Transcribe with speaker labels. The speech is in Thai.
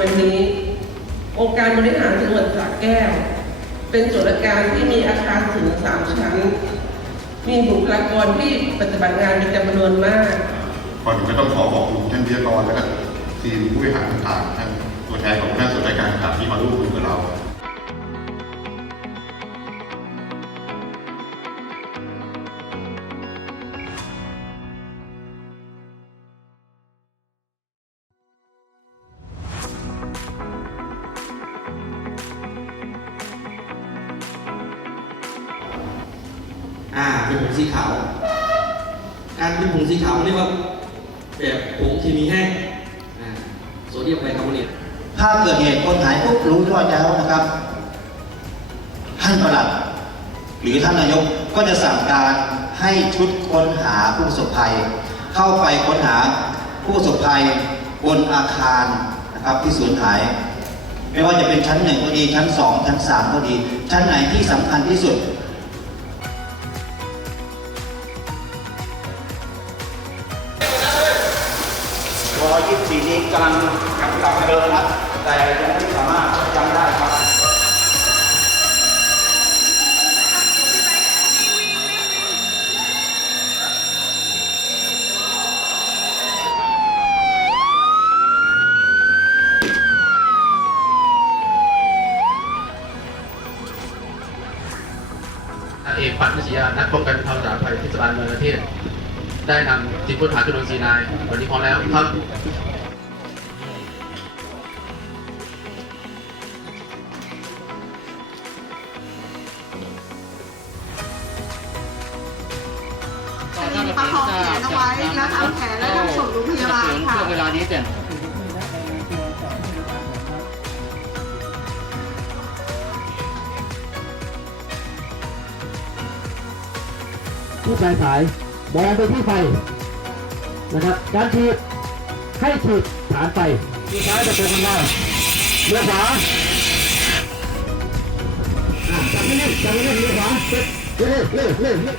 Speaker 1: วันนี้ องค์การบริหารจังหวัดสระแก้ว เป็นส่วนราชการที่มีอาคารถึงสามชั้น มีบุคลากรที่ปฏิบัติงานเป็นจำนวนมาก
Speaker 2: ก่อนอื่นก็ต้องขอขอบคุณท่านวิทยากรและก็ทีมผู้บริหารต่างๆท่านตัวแทน อ่า เป็
Speaker 3: นผงสีขาว การเป็นผงสีขาวเรียกว่าแบบผงเคมีแห้งโซเดียมไบคาร์บอเนต
Speaker 4: ถ้าเกิดเหตุคนหายปุ๊บรู้ยอดแล้วนะครับ ท่านประหลัด หรือท่านนายกก็จะสั่งการให้ชุดค้นหาผู้ประสบภัย เข้าไปค้นหาผู้ประสบภัยบนอาคารนะครับที่สูญหาย ไม่ว่าจะเป็นชั้นหนึ่งก็ดีชั้นสองชั้นสามก็ดี ชั้นไหนที่สำคัญที่สุด
Speaker 5: วอยี่สี่นี้กำลังกำลังเดินนะแต่ยังไม่สามารถจำได้ครับ
Speaker 6: นายเอกปัตวิชยานักป้องกันความสาภัยเทศบาลเมืองประเทศ ได้นำทีมค้นหาจำนวนสี่นายวันนี้พร้อมแล้วครับ
Speaker 7: ประคองแขนเอาไว้แล้วทำแผลแล้วนำส่งโรงพยาบาลค่ะ
Speaker 8: ช่วงเวลานี้เสร็จ
Speaker 9: ที่ปลายสาย มองไปที่ไฟนะครับการฉีดให้ฉีดฐานไฟมือซ้ายจะเป็นข้างหน้ามือขวาอ่าจับไม่นิ่จับไม่นิ่มือขวาเร็วเร็วเร็วเร็ว